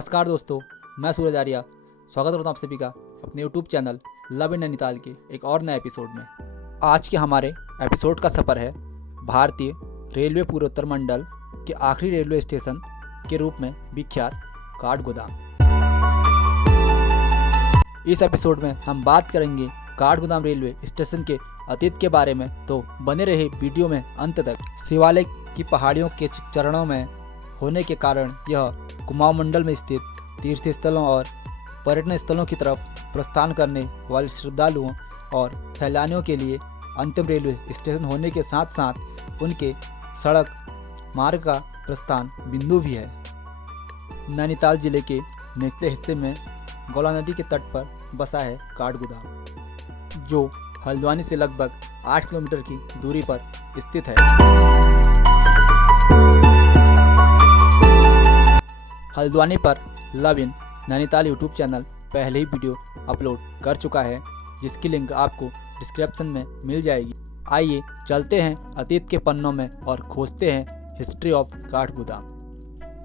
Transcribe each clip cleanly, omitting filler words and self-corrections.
नमस्कार दोस्तों, मैं सूरज आर्या स्वागत करता हूँ आप सभी का अपने YouTube channel love in Nainital के एक और नए एपिसोड में। आज के हमारे एपिसोड का सफ़र है भारतीय रेलवे पूर्वोत्तर मंडल के आखिरी रेलवे स्टेशन के रूप में विख्यात काठगोदाम। इस एपिसोड में हम बात करेंगे काठगोदाम रेलवे स्टेशन के अतीत के बारे में, तो बने रहे वीडियो में अंत तक। शिवालय की पहाड़ियों के चरणों में होने के कारण यह कुमाऊं मंडल में स्थित तीर्थ स्थलों और पर्यटन स्थलों की तरफ प्रस्थान करने वाले श्रद्धालुओं और सैलानियों के लिए अंतिम रेलवे स्टेशन होने के साथ साथ उनके सड़क मार्ग का प्रस्थान बिंदु भी है। नैनीताल जिले के निचले हिस्से में गौला नदी के तट पर बसा है काठगोदाम, जो हल्द्वानी से लगभग 8 किलोमीटर की दूरी पर स्थित है। हल्द्वानी पर love in Nainital YouTube channel पहले ही वीडियो अपलोड कर चुका है, जिसकी लिंक आपको डिस्क्रिप्शन में मिल जाएगी। आइए चलते हैं अतीत के पन्नों में और खोजते हैं हिस्ट्री ऑफ काठगोदाम।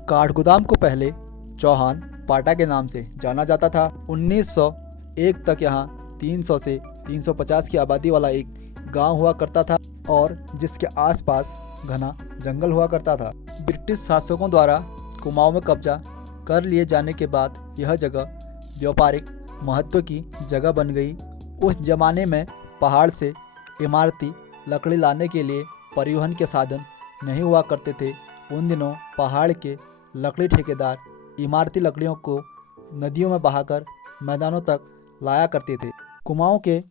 काठगोदाम को पहले चौहान पाटा के नाम से जाना जाता था। 1901 तक यहाँ 300 से 350 की आबादी वाला एक गांव हुआ करता था और जिसके आसपास घना जंगल हुआ करता था। ब्रिटिश शासकों द्वारा कुमाऊं में कब्जा कर लिए जाने के बाद यह जगह व्यापारिक महत्व की जगह बन गई। उस जमाने में पहाड़ से इमारती लकड़ी लाने के लिए परिवहन के साधन नहीं हुआ करते थे। उन दिनों पहाड़ के लकड़ी ठेकेदार इमारती लकड़ियों को नदियों में बहाकर मैदानों तक लाया करते थे। कुमाऊं के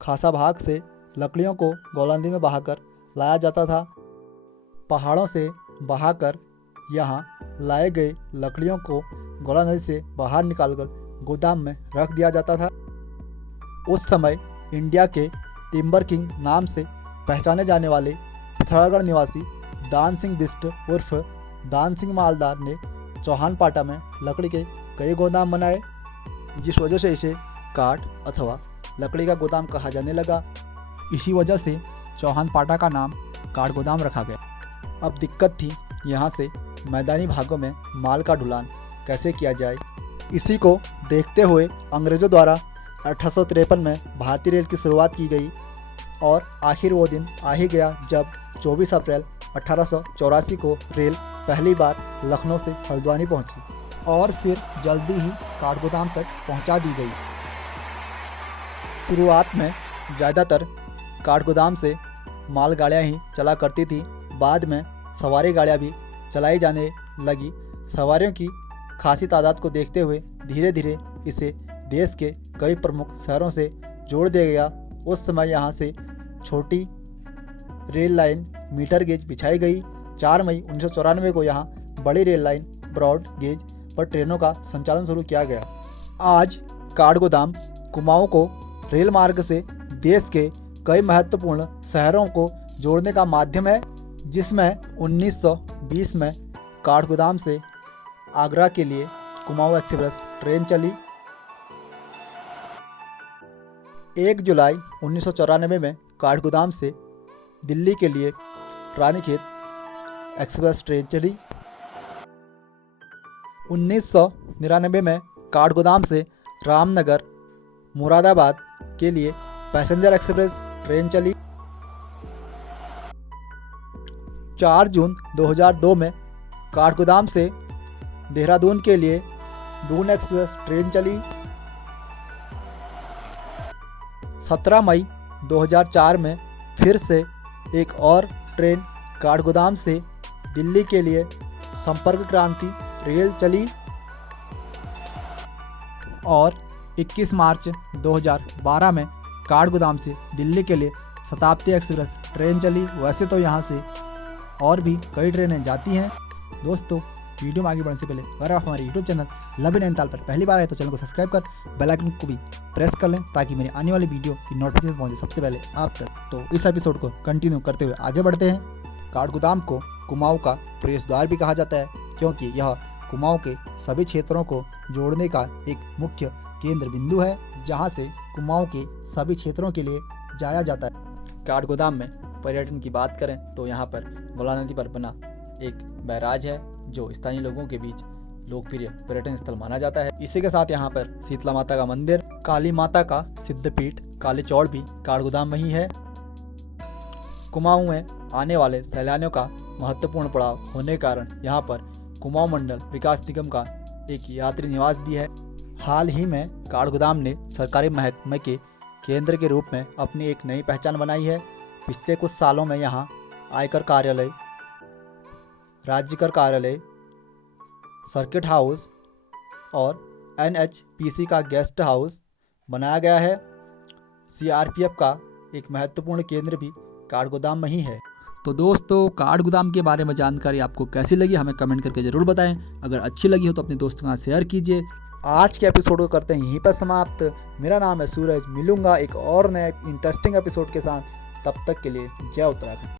खासा भाग से लकड़ियों को गौला नदी में बहाकर लाया जाता था। पहाड़ों से बहाकर यहाँ लाए गए लकड़ियों को गौला नदी से बाहर निकालकर गोदाम में रख दिया जाता था। उस समय इंडिया के टिम्बर किंग नाम से पहचाने जाने वाले पिथौरागढ़ निवासी दान सिंह बिष्ट उर्फ दान सिंह मालदार ने चौहान पाटा में लकड़ी के कई गोदाम बनाए, जिस वजह से इसे काठ अथवा लकड़ी का गोदाम कहा जाने लगा। इसी वजह से चौहान पाटा का नाम काठगोदाम रखा गया। अब दिक्कत थी यहाँ से मैदानी भागों में माल का ढुलान कैसे किया जाए। इसी को देखते हुए अंग्रेज़ों द्वारा 1853 में भारतीय रेल की शुरुआत की गई और आखिर वो दिन आ ही गया जब 24 अप्रैल 1884 को रेल पहली बार लखनऊ से हल्द्वानी पहुंची और फिर जल्दी ही काठगोदाम तक पहुंचा दी गई। शुरुआत में ज़्यादातर काठगोदाम से मालगाड़ियाँ ही चला करती थी। बाद में सवारी गाड़ियाँ भी चलाई जाने लगी। सवारियों की खासी तादाद को देखते हुए धीरे धीरे इसे देश के कई प्रमुख शहरों से जोड़ दिया गया। उस समय यहाँ से छोटी रेल लाइन मीटर गेज बिछाई गई। 4 मई 1994 को यहाँ बड़ी रेल लाइन ब्रॉड गेज पर ट्रेनों का संचालन शुरू किया गया। आज काठगोदाम कुमाऊं को रेल मार्ग से देश के कई महत्वपूर्ण शहरों को जोड़ने का माध्यम है, जिसमें 1920 में काठगोदाम से आगरा के लिए कुमाऊं एक्सप्रेस ट्रेन चली। 1 जुलाई 1994 में काठगोदाम से दिल्ली के लिए रानीखेत एक्सप्रेस ट्रेन चली। 1999 में काठगोदाम से रामनगर मुरादाबाद के लिए पैसेंजर एक्सप्रेस ट्रेन चली। 4 जून 2002 में काठगोदाम से देहरादून के लिए दून एक्सप्रेस ट्रेन चली। 17 मई 2004 में फिर से एक और ट्रेन काठगोदाम से दिल्ली के लिए संपर्क क्रांति रेल चली और 21 मार्च 2012 में काठगोदाम से दिल्ली के लिए शताब्दी एक्सप्रेस ट्रेन चली। वैसे तो यहाँ से और भी कई ट्रेनें जाती हैं। दोस्तों, वीडियो में आगे बढ़ने से पहले अगर आप हमारे YouTube channel love in Nainital पर पहली बार आए तो चैनल को सब्सक्राइब कर बेल आइकन को भी प्रेस कर लें ताकि मेरे आने वाली वीडियो की नोटिफिकेशन पहुंचे सबसे पहले आप तक। तो इस एपिसोड को कंटिन्यू करते हुए आगे बढ़ते हैं। काठगोदाम को कुमाऊं का प्रवेश द्वार भी कहा जाता है, क्योंकि यह कुमाऊं के सभी क्षेत्रों को जोड़ने का एक मुख्य केंद्र बिंदु है, जहाँ से कुमाऊं के सभी क्षेत्रों के लिए जाया जाता है। काठगोदाम में पर्यटन की बात करें तो यहाँ पर गौला नदी पर बना एक बैराज है जो स्थानीय लोगों के बीच लोकप्रिय पर्यटन स्थल माना जाता है। इसी के साथ यहाँ पर शीतला माता का मंदिर, काली माता का सिद्धपीठ काली चौड़ भी काठगोदाम में ही है। कुमाऊं में आने वाले सैलानियों का महत्वपूर्ण पड़ाव होने के कारण यहाँ पर कुमाऊं मंडल विकास निगम का एक यात्री निवास भी है। हाल ही में काठगोदाम ने सरकारी महकमे के केंद्र के रूप में अपनी एक नई पहचान बनाई है। पिछले कुछ सालों में यहाँ आयकर कार्यालय, राज्य कर कार्यालय, सर्किट हाउस और NHPC का गेस्ट हाउस बनाया गया है। CRPF का एक महत्वपूर्ण केंद्र भी काठगोदाम में ही है। तो दोस्तों, काठगोदाम के बारे में जानकारी आपको कैसी लगी हमें कमेंट करके ज़रूर बताएं। अगर अच्छी लगी हो तो अपने दोस्तों के साथ शेयर कीजिए। आज के एपिसोड को करते हैं यहीं पर समाप्त। मेरा नाम है सूरज, मिलूंगा एक और नए इंटरेस्टिंग एपिसोड के साथ। तब तक के लिए जय उत्तराखंड।